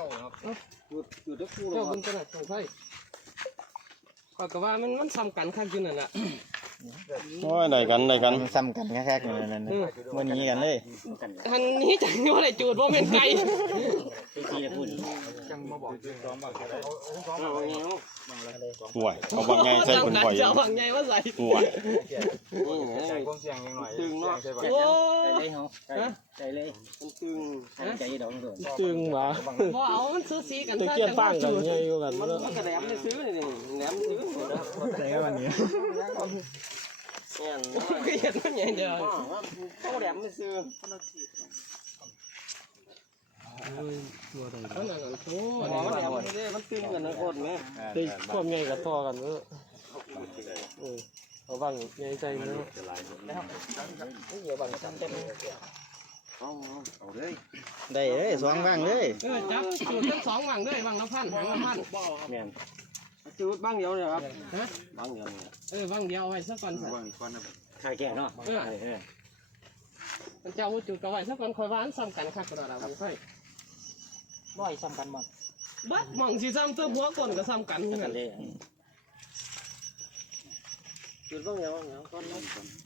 เจ้าบุญะดาดใหญ่ข้อกว่ามันมันซ้ำกันข้างยืนนละ Ôi, ừ, đầy cắn, đầy cắn. Xăm ừ, cắn khác ừ, khác này, này, này. Ừ. Mình nghĩ cắn đi. Hắn nghĩ chẳng như lại chuột bó mình cây. Ui, nó bằng ngay xây quần quẩy. Nó bằng ngay quá dày. Ui. Tương mà. Tự kia phang gần ngay vô gần. Nó này cái xứ này. Ném cái xứ này. Nó ném cái xứ này cái nhện nó nhẹ nhờ không đẹp mới xương ตัวใดอันนั้นก็โทมันแหละมันตึงกันนะคนแม่ติดความใหญ่กับพอกันเด้อเออเอาบังใหญ่ใจเด้อเอาเอาเด้อได้เด้อสองบังเด้อบังละพันบังละพันแม่น chứ băng dầu này Băng dầu này. băng dầu hay sắp con Khai kẹn hả? Ừ. Con cháu chú cháu hay sắp con khói ván xong cảnh khắc rồi là vui thôi. xong cảnh mòn. Bắt mòn gì xong tôi bó còn có xong cảnh. Cảnh lê. băng dầu Con lúc.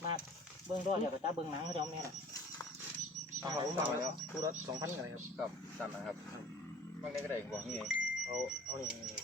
Mạc. Bương đôi dầu ta bương nắng cho mẹ này. เอาเขาอุ้มมาแล้วคู่รถสองพันกันเลยครับกับสามนะครับมันได้กระเด็นบอกนี่เอาเอาอย่างนี้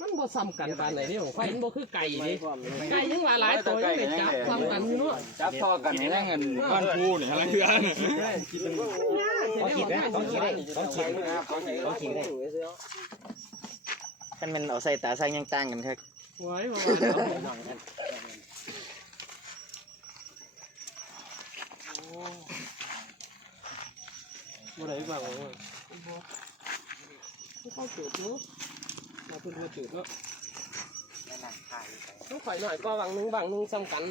มันบ่ซ้ำกันปานใดเด้อข้อยมันบ่คือไก่นี่ไก่ยังว่าหลายตัวยังได้จับซ้ำกันอยู่เนาะจับพอกันแล้วเงินก้อนปูนี่หาเถื่อนกินได้ต้องกินได้ต้องกินได้ต้องกินได้ท่านมันเอาใส่ตาใส่ยังต่างกันครับว้ายว้ายโอ้บ่ได้ป่าวบ่บ่เข้าจุดเนาะเอาเพื่อนมาจุดเนาะนั่นแหละใช่ต้องข่อยหน่อยก็วังนึงวังนึงซ้ำกัน